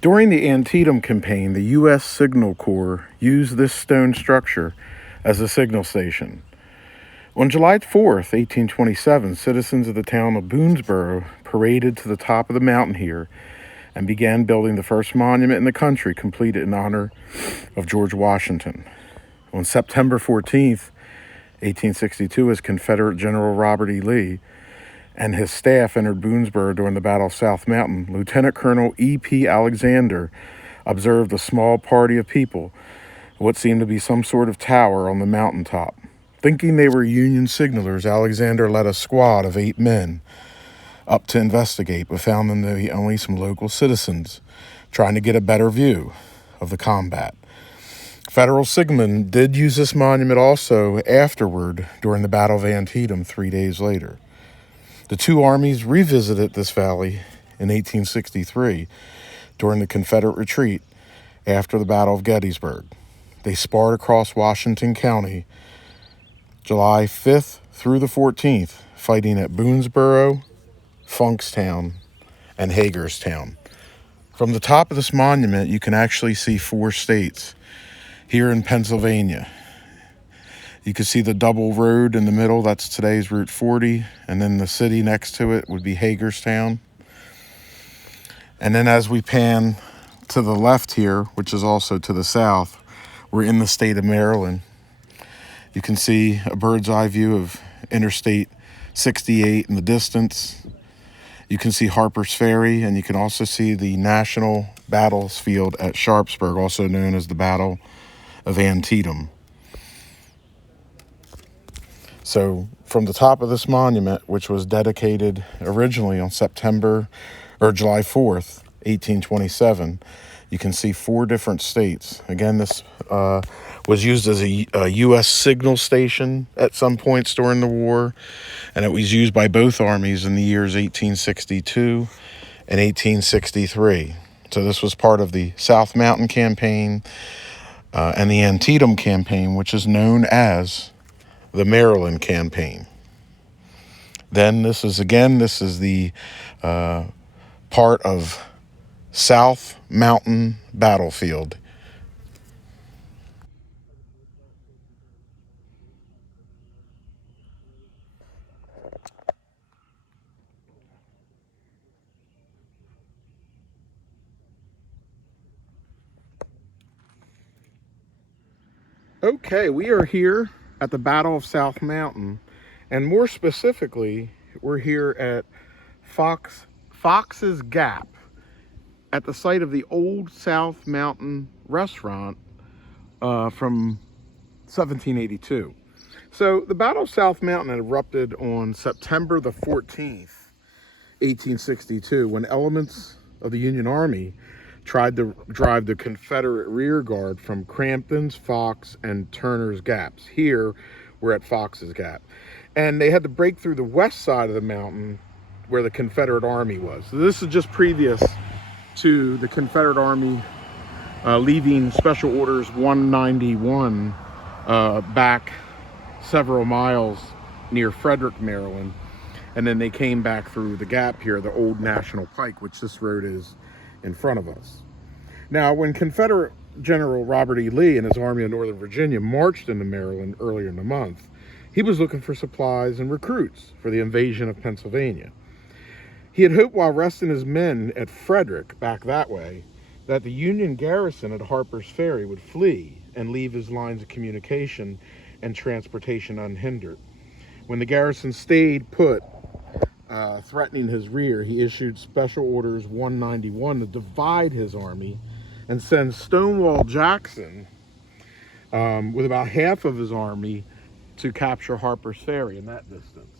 During the Antietam campaign, the U.S. Signal Corps used this stone structure as a signal station. On July 4th, 1827, citizens of the town of Boonesboro paraded to the top of the mountain here and began building the first monument in the country completed in honor of George Washington. On September 14th, 1862, as Confederate General Robert E. Lee and his staff entered Boonesboro during the Battle of South Mountain, Lieutenant Colonel E.P. Alexander observed a small party of people at what seemed to be some sort of tower on the mountaintop. Thinking they were Union signalers, Alexander led a squad of 8 men up to investigate, but found them to be only some local citizens trying to get a better view of the combat. Federal signalmen did use this monument also afterward during the Battle of Antietam 3 days later. The two armies revisited this valley in 1863 during the Confederate retreat after the Battle of Gettysburg. They sparred across Washington County July 5th through the 14th, fighting at Boonesboro, Funkstown, and Hagerstown. From the top of this monument, you can actually see 4 states. Here in Pennsylvania, you can see the double road in the middle. That's today's Route 40. And then the city next to it would be Hagerstown. And then as we pan to the left here, which is also to the south, we're in the state of Maryland. You can see a bird's eye view of Interstate 68 in the distance. You can see Harper's Ferry, and you can also see the National Battlefield at Sharpsburg, also known as the Battle of Antietam. So from the top of this monument, which was dedicated originally on July 4th, 1827, you can see 4 different states. Again, this was used as a U.S. signal station at some points during the war, and it was used by both armies in the years 1862 and 1863. So this was part of the South Mountain Campaign and the Antietam Campaign, which is known as the Maryland Campaign. Then this is the part of South Mountain Battlefield. Okay, we are here at the Battle of South Mountain, and more specifically, we're here at Fox's Gap, at the site of the Old South Mountain restaurant from 1782. So the Battle of South Mountain erupted on September the 14th, 1862, when elements of the Union Army tried to drive the Confederate rear guard from Crampton's, Fox, and Turner's Gaps. Here, we're at Fox's Gap. And they had to break through the west side of the mountain where the Confederate Army was. So this is just previous to the Confederate Army leaving Special Orders 191 back several miles near Frederick, Maryland. And then they came back through the gap here, the Old National Pike, which this road is in front of us. Now, when Confederate General Robert E. Lee and his Army of Northern Virginia marched into Maryland earlier in the month, he was looking for supplies and recruits for the invasion of Pennsylvania. He had hoped while resting his men at Frederick, back that way, that the Union garrison at Harper's Ferry would flee and leave his lines of communication and transportation unhindered. When the garrison stayed put, threatening his rear, he issued Special Orders 191 to divide his army and send Stonewall Jackson with about half of his army to capture Harper's Ferry in that distance.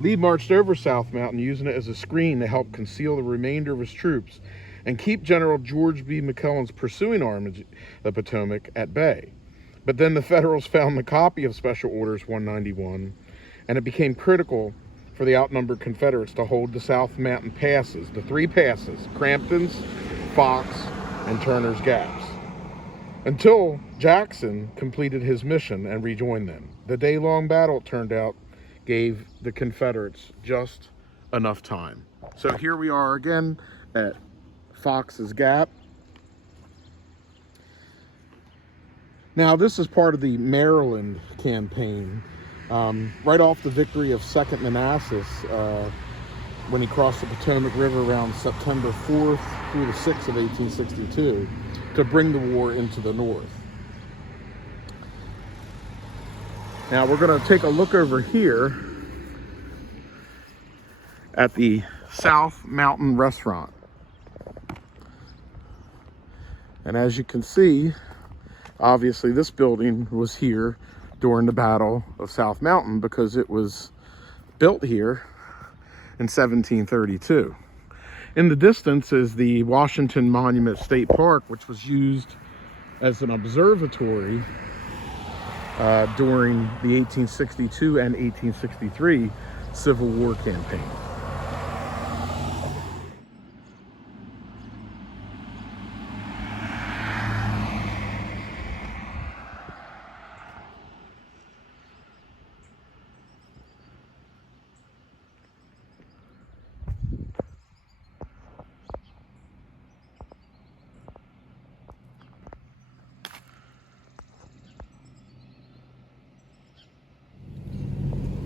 Lee marched over South Mountain, using it as a screen to help conceal the remainder of his troops and keep General George McCloughen's pursuing Army of the Potomac at bay. But then the Federals found the copy of Special Orders 191, and it became critical for the outnumbered Confederates to hold the South Mountain passes, the 3 passes, Crampton's, Fox, and Turner's Gaps, until Jackson completed his mission and rejoined them. The day-long battle, it turned out, gave the Confederates just enough time. So here we are again at Fox's Gap. Now, this is part of the Maryland campaign, right off the victory of 2nd Manassas, when he crossed the Potomac River around September 4th through the 6th of 1862 to bring the war into the North. Now, we're going to take a look over here at the South Mountain Restaurant. And as you can see, obviously this building was here during the Battle of South Mountain because it was built here in 1732. In the distance is the Washington Monument State Park, which was used as an observatory during the 1862 and 1863 Civil War campaign.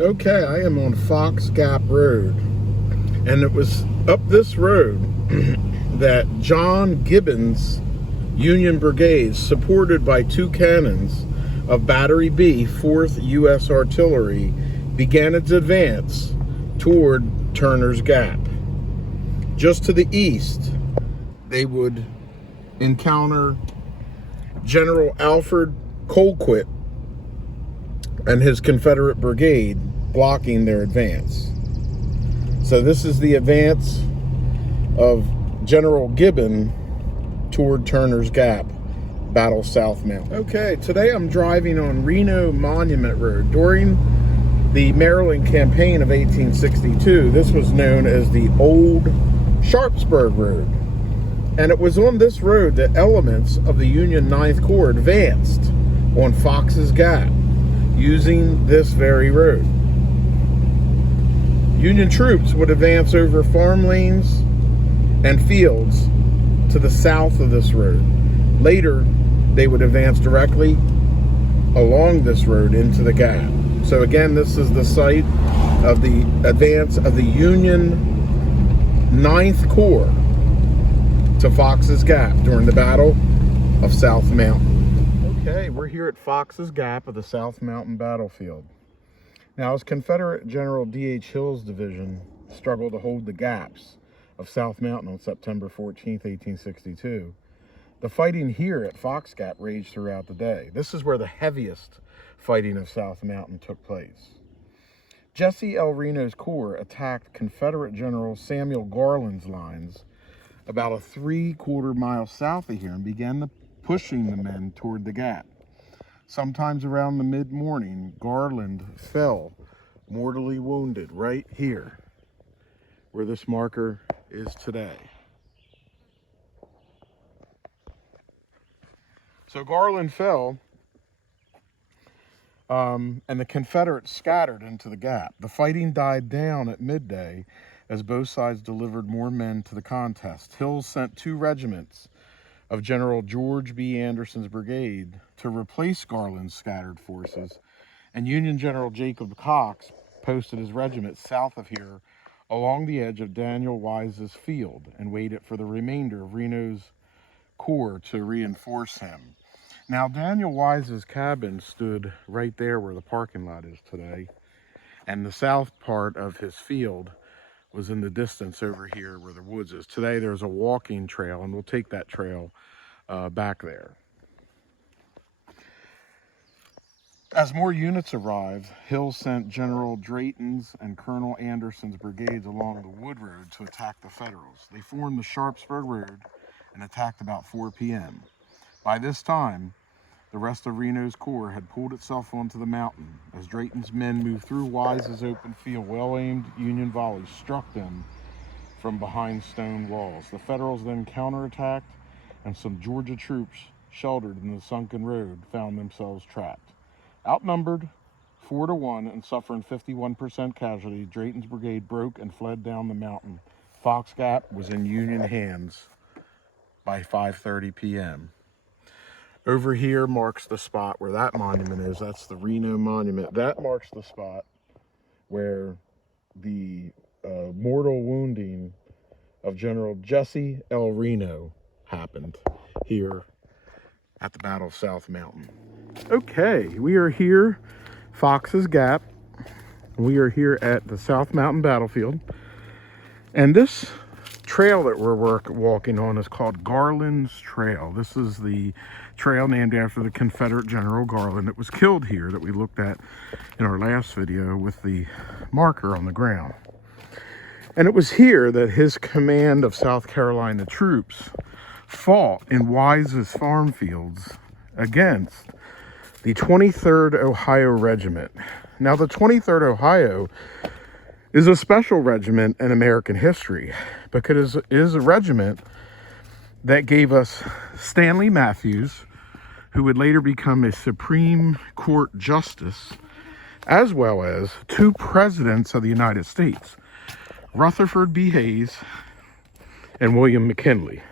Okay, I am on Fox Gap Road, and it was up this road that John Gibbon's Union Brigade, supported by 2 cannons of Battery B, 4th U.S. Artillery, began its advance toward Turner's Gap. Just to the east, they would encounter General Alfred Colquitt and his Confederate brigade blocking their advance. So this is the advance of General Gibbon toward Turner's Gap, Battle South Mountain. Okay, today I'm driving on Reno Monument Road. During the Maryland campaign of 1862, this was known as the Old Sharpsburg Road. And it was on this road that elements of the Union 9th Corps advanced on Fox's Gap, using this very road. Union troops would advance over farm lanes and fields to the south of this road. Later, they would advance directly along this road into the gap. So again, this is the site of the advance of the Union 9th Corps to Fox's Gap during the Battle of South Mountain. Okay, we're here at Fox's Gap of the South Mountain battlefield. Now, as Confederate General D.H. Hill's division struggled to hold the gaps of South Mountain on September 14th, 1862, the fighting here at Fox Gap raged throughout the day. This is where the heaviest fighting of South Mountain took place. Jesse L. Reno's corps attacked Confederate General Samuel Garland's lines about a 3/4 mile south of here and began pushing the men toward the gap. Sometimes around the mid-morning, Garland fell mortally wounded right here, where this marker is today. So Garland fell, and the Confederates scattered into the gap. The fighting died down at midday as both sides delivered more men to the contest. Hill sent 2 regiments of General George B. Anderson's brigade to replace Garland's scattered forces, and Union General Jacob Cox posted his regiment south of here along the edge of Daniel Wise's field and waited for the remainder of Reno's corps to reinforce him. Now, Daniel Wise's cabin stood right there where the parking lot is today, and the south part of his field was in the distance over here where the woods is. Today there's a walking trail, and we'll take that trail back there. As more units arrived, Hill sent General Drayton's and Colonel Anderson's brigades along the Wood Road to attack the Federals. They formed the Sharpsburg Road and attacked about 4 p.m. By this time, the rest of Reno's corps had pulled itself onto the mountain. As Drayton's men moved through Wise's open field, well-aimed Union volleys struck them from behind stone walls. The Federals then counterattacked, and some Georgia troops sheltered in the sunken road found themselves trapped. Outnumbered 4-1 and suffering 51% casualties, Drayton's brigade broke and fled down the mountain. Fox Gap was in Union hands by 5:30 p.m. Over here marks the spot where that monument is. That's the Reno Monument. That marks the spot where the mortal wounding of General Jesse L. Reno happened here at the Battle of South Mountain. Okay, we are here, Fox's Gap. We are here at the South Mountain Battlefield. And this trail that we're walking on is called Garland's Trail. This is the trail named after the Confederate General Garland that was killed here, that we looked at in our last video with the marker on the ground. And it was here that his command of South Carolina troops fought in Wise's farm fields against the 23rd Ohio Regiment. Now, the 23rd Ohio is a special regiment in American history because it is a regiment that gave us Stanley Matthews, who would later become a Supreme Court justice, as well as two presidents of the United States, Rutherford B. Hayes and William McKinley.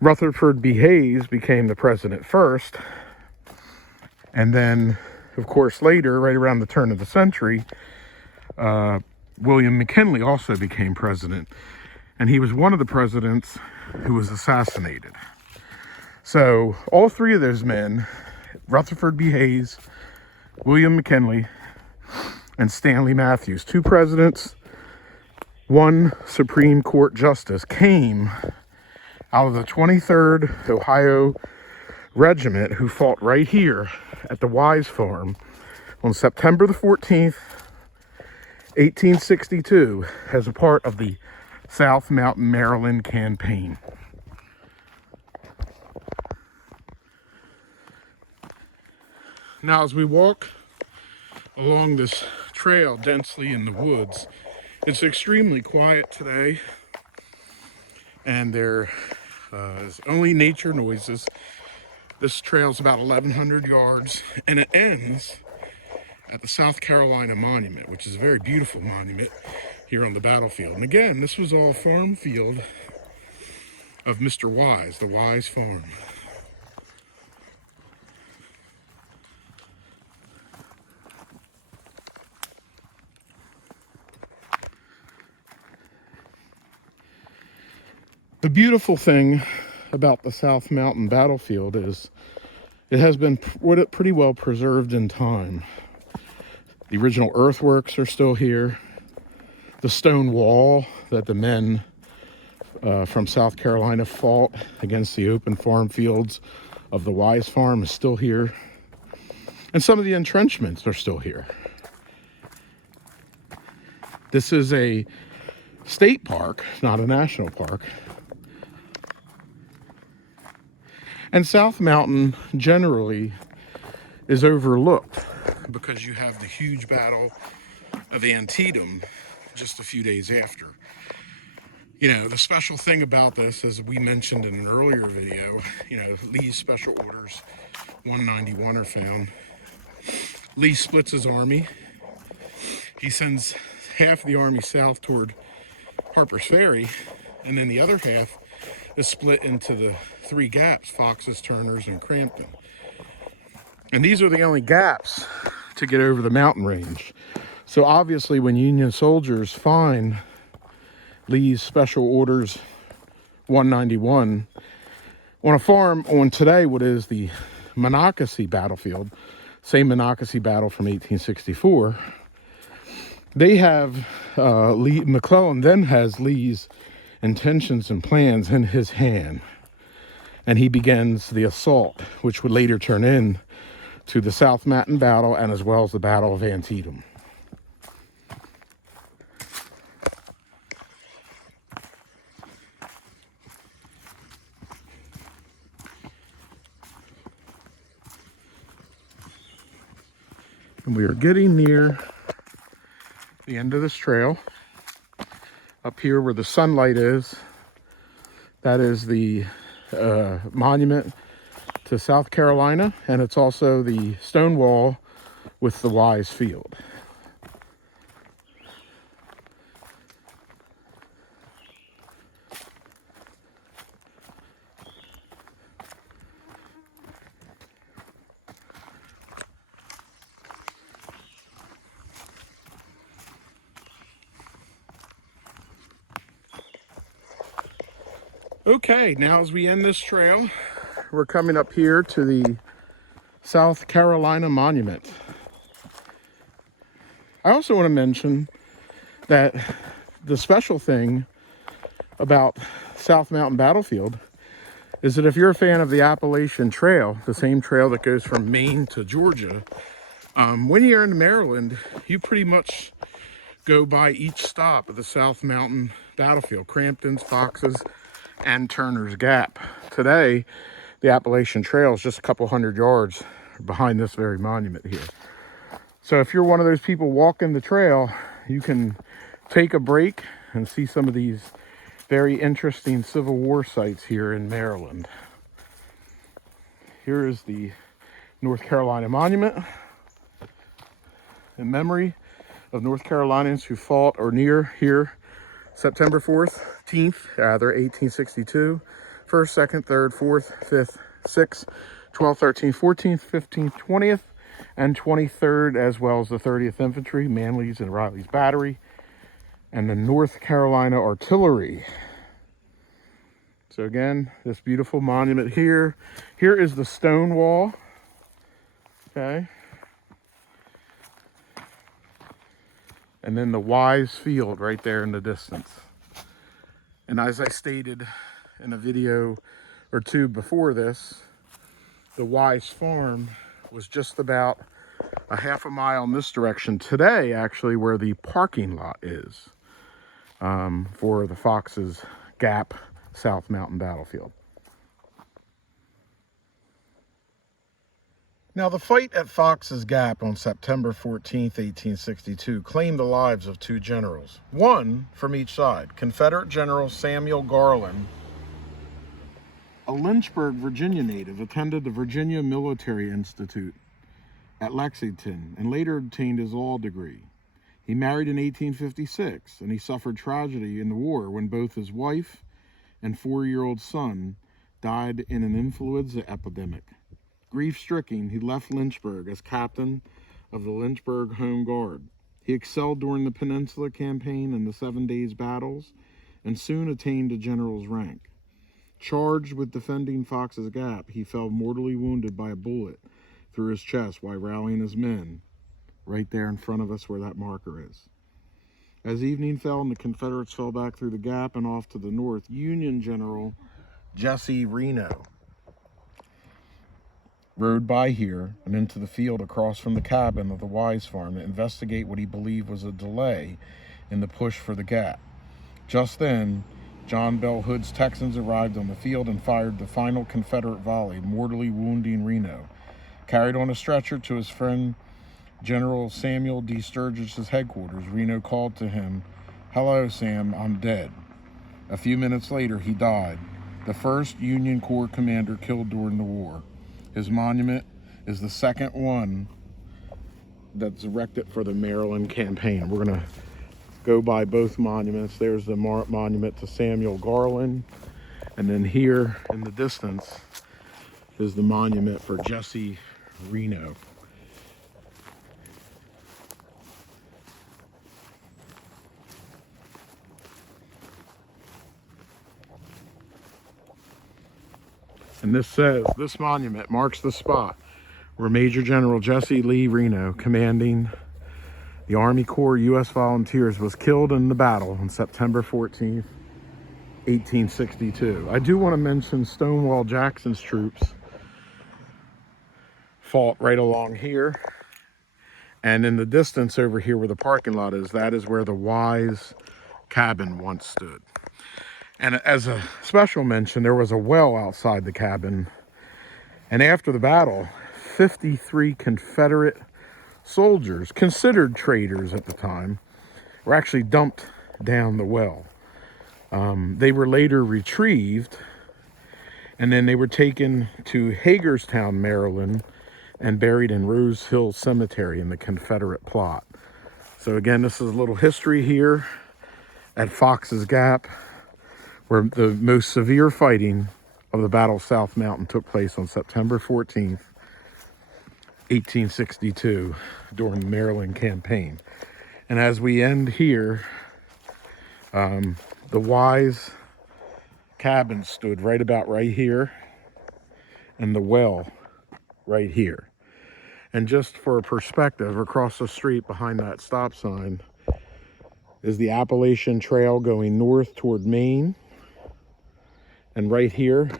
Rutherford B. Hayes became the president first, and then, of course, later, right around the turn of the century, William McKinley also became president, and he was one of the presidents who was assassinated. So all three of those men, Rutherford B. Hayes, William McKinley, and Stanley Matthews, two presidents, one Supreme Court justice, came out of the 23rd Ohio Regiment, who fought right here at the Wise Farm on September the 14th, 1862, as a part of the South Mountain, Maryland campaign. Now, as we walk along this trail densely in the woods, it's extremely quiet today, and there is only nature noises. This trail is about 1,100 yards, and it ends at the South Carolina Monument, which is a very beautiful monument here on the battlefield. And again, this was all farm field of Mr. Wise, the Wise Farm. The beautiful thing about the South Mountain battlefield is it has been pretty well preserved in time. The original earthworks are still here. The stone wall that the men from South Carolina fought against the open farm fields of the Wise Farm is still here. And some of the entrenchments are still here. This is a state park, not a national park. And South Mountain generally is overlooked because you have the huge battle of Antietam just a few days after. You know, the special thing about this, as we mentioned in an earlier video, you know, Lee's Special Orders 191 are found. Lee splits his army. He sends half the army south toward Harper's Ferry, and then the other half is split into the three gaps, Fox's, Turner's, and Crampton. And these are the only gaps to get over the mountain range. So obviously when Union soldiers find Lee's Special Orders 191 on a farm on today what is the Monocacy battlefield, same Monocacy battle from 1864, they have McCloughen then has Lee's intentions and plans in his hand, and he begins the assault, which would later turn in to the South Mountain battle and as well as the Battle of Antietam. And we are getting near the end of this trail. Up here where the sunlight is, that is the monument to South Carolina, and it's also the stone wall with the Wise Field. Okay, now as we end this trail, we're coming up here to the South Carolina Monument. I also want to mention that the special thing about South Mountain Battlefield is that if you're a fan of the Appalachian Trail, the same trail that goes from Maine to Georgia, when you're in Maryland, you pretty much go by each stop of the South Mountain Battlefield, Crampton's, Fox's, and Turner's Gap. Today, the Appalachian Trail is just a couple hundred yards behind this very monument here. So if you're one of those people walking the trail, you can take a break and see some of these very interesting Civil War sites here in Maryland. Here is the North Carolina Monument in memory of North Carolinians who fought or near here September 14th, 1862, 1st, 2nd, 3rd, 4th, 5th, 6th, 12th, 13th, 14th, 15th, 20th, and 23rd, as well as the 30th Infantry, Manley's and Riley's Battery, and the North Carolina Artillery. So again, this beautiful monument here. Here is the stone wall. Okay. And then the Wise Field right there in the distance. And as I stated in a video or two before this, the Wise Farm was just about a half a mile in this direction today, actually, where the parking lot is for the Fox's Gap South Mountain Battlefield. Now, the fight at Fox's Gap on September 14th, 1862 claimed the lives of two generals, one from each side. Confederate General Samuel Garland, a Lynchburg, Virginia native, attended the Virginia Military Institute at Lexington and later obtained his law degree. He married in 1856, and he suffered tragedy in the war when both his wife and 4-year-old son died in an influenza epidemic. Grief-stricken, he left Lynchburg as captain of the Lynchburg Home Guard. He excelled during the Peninsula Campaign and the 7 Days Battles, and soon attained a general's rank. Charged with defending Fox's Gap, he fell mortally wounded by a bullet through his chest while rallying his men, right there in front of us where that marker is. As evening fell and the Confederates fell back through the gap and off to the north, Union General Jesse Reno rode by here and into the field across from the cabin of the Wise Farm to investigate what he believed was a delay in the push for the gap. Just then, John Bell Hood's Texans arrived on the field and fired the final Confederate volley, mortally wounding Reno. Carried on a stretcher to his friend General Samuel D. Sturgis's headquarters, Reno called to him, "Hello, Sam, I'm dead." A few minutes later, he died, the first Union Corps commander killed during the war. His monument is the second one that's erected for the Maryland campaign. We're going to go by both monuments. There's the monument to Samuel Garland, and then here in the distance is the monument for Jesse Reno. And this monument marks the spot where Major General Jesse Lee Reno, commanding the Army Corps U.S. Volunteers, was killed in the battle on September 14th, 1862. I do want to mention Stonewall Jackson's troops fought right along here. And in the distance over here where the parking lot is, that is where the Wise cabin once stood. And as a special mention, there was a well outside the cabin. And after the battle, 53 Confederate soldiers, considered traitors at the time, were actually dumped down the well. They were later retrieved, and then they were taken to Hagerstown, Maryland, and buried in Rose Hill Cemetery in the Confederate plot. So again, this is a little history here at Fox's Gap, where the most severe fighting of the Battle of South Mountain took place on September 14th, 1862, during the Maryland campaign. And as we end here, the Wise cabins stood right about right here, and the well right here. And just for a perspective, across the street behind that stop sign is the Appalachian Trail going north toward Maine. And right here,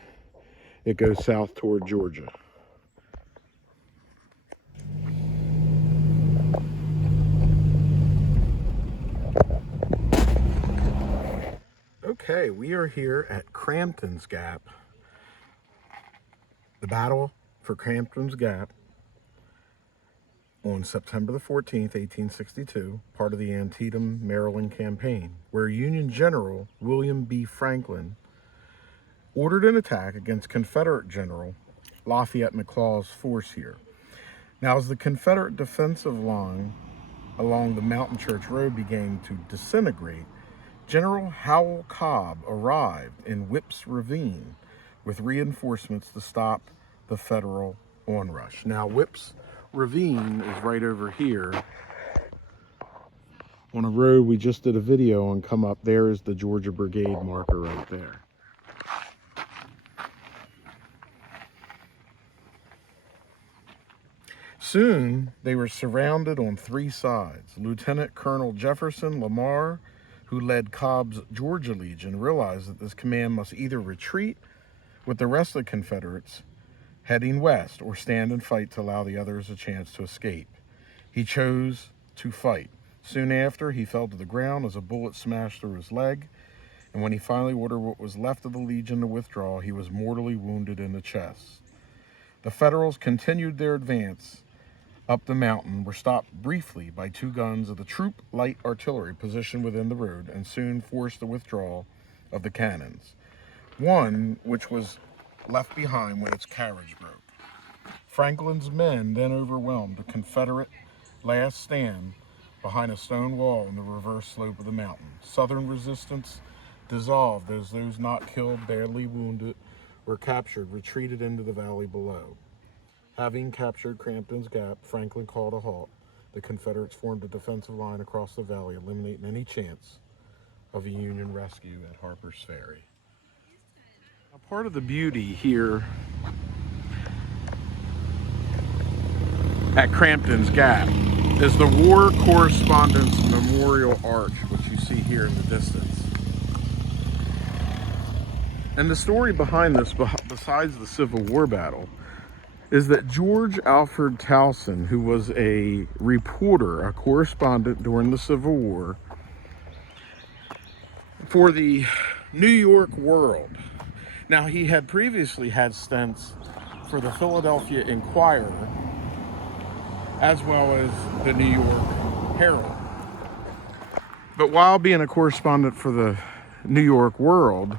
it goes south toward Georgia. Okay, we are here at Crampton's Gap. The battle for Crampton's Gap on September the 14th, 1862, part of the Antietam, Maryland campaign, where Union General William B. Franklin ordered an attack against Confederate General Lafayette McLaws' force here. Now, as the Confederate defensive line along the Mountain Church Road began to disintegrate, General Howell Cobb arrived in Whipp's Ravine with reinforcements to stop the Federal onrush. Now, Whipp's Ravine is right over here on a road we just did a video on. Come up, there is the Georgia Brigade marker right there. Soon, they were surrounded on three sides. Lieutenant Colonel Jefferson Lamar, who led Cobb's Georgia Legion, realized that this command must either retreat with the rest of the Confederates heading west or stand and fight to allow the others a chance to escape. He chose to fight. Soon after, he fell to the ground as a bullet smashed through his leg, and when he finally ordered what was left of the Legion to withdraw, he was mortally wounded in the chest. The Federals continued their advance up the mountain, were stopped briefly by two guns of the troop light artillery positioned within the road, and soon forced the withdrawal of the cannons, one which was left behind when its carriage broke. Franklin's men then overwhelmed the Confederate last stand behind a stone wall on the reverse slope of the mountain. Southern resistance dissolved as those not killed, badly wounded, or captured retreated into the valley below. Having captured Crampton's Gap, Franklin called a halt. The Confederates formed a defensive line across the valley, eliminating any chance of a Union rescue at Harper's Ferry. Now, part of the beauty here at Crampton's Gap is the War Correspondence Memorial Arch, which you see here in the distance. And the story behind this, besides the Civil War battle, is that George Alfred Towson, who was a reporter, a correspondent during the Civil War for the New York World. Now, he had previously had stints for the Philadelphia Inquirer, as well as the New York Herald. But while being a correspondent for the New York World,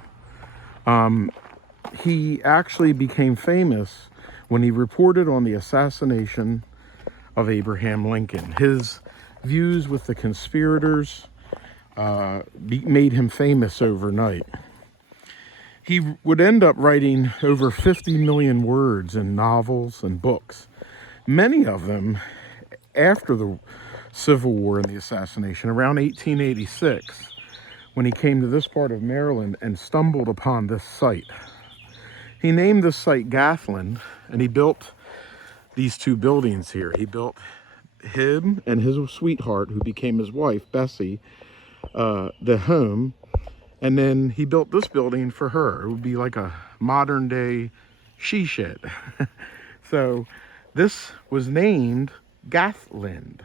he actually became famous when he reported on the assassination of Abraham Lincoln. His views with the conspirators made him famous overnight. He would end up writing over 50 million words in novels and books, many of them after the Civil War and the assassination, around 1886, when he came to this part of Maryland and stumbled upon this site. He named this site Garland, and he built these two buildings here. He built him and his sweetheart, who became his wife, Bessie, the home, and then he built this building for her. It would be like a modern day she shed. So this was named Garland,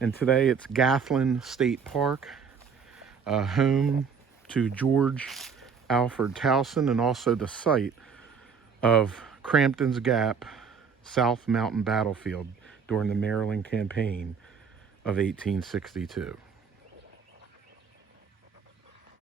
and today it's Garland State Park, home to George Alfred Towson, and also the site of Crampton's Gap South Mountain Battlefield during the Maryland campaign of 1862.